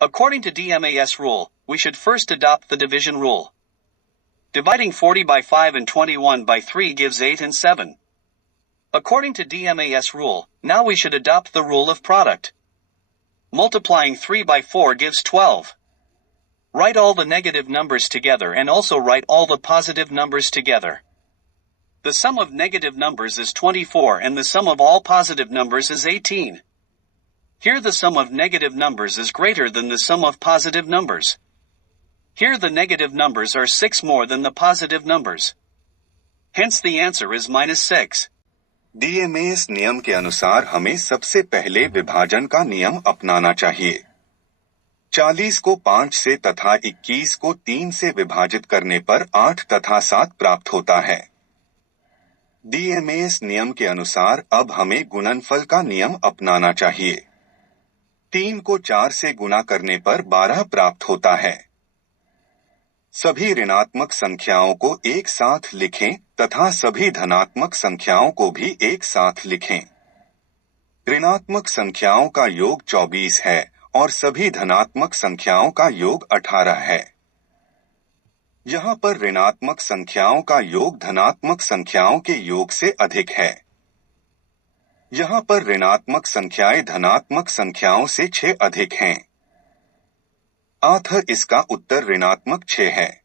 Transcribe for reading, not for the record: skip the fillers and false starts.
According to DMAS rule, we should first adopt the division rule. Dividing 40 by 5 and 21 by 3 gives 8 and 7. According to DMAS rule, now we should adopt the rule of product. Multiplying 3 by 4 gives 12. Write all the negative numbers together and also write all the positive numbers together. The sum of negative numbers is 24 and the sum of all positive numbers is 18. Here the sum of negative numbers is greater than the sum of positive numbers. Here the negative numbers are 6 more than the positive numbers. Hence the answer is -6. DMAS नियम के अनुसार हमें सबसे पहले विभाजन का नियम अपनाना चाहिए। 40 को 5 से तथा 21 को 3 से विभाजित करने पर 8 तथा 7 प्राप्त होता है। DMAS नियम के अनुसार अब हमें गुणनफल का नियम अपनाना चाहिए। 3 को 4 से गुणा करने पर 12 प्राप्त होता है। सभी ऋणात्मक संख्याओं को एक साथ लिखें तथा सभी धनात्मक संख्याओं को भी एक साथ लिखें। ऋणात्मक संख्याओं का योग 24 है और सभी धनात्मक संख्याओं का योग 18 है। यहाँ पर ऋणात्मक संख्याओं का योग धनात्मक संख्याओं के योग से अधिक है। यहाँ पर ऋणात्मक संख्याएं धनात्मक संख्याओं से 6 अधिक हैं। अतः इसका उत्तर ऋणात्मक 6 है।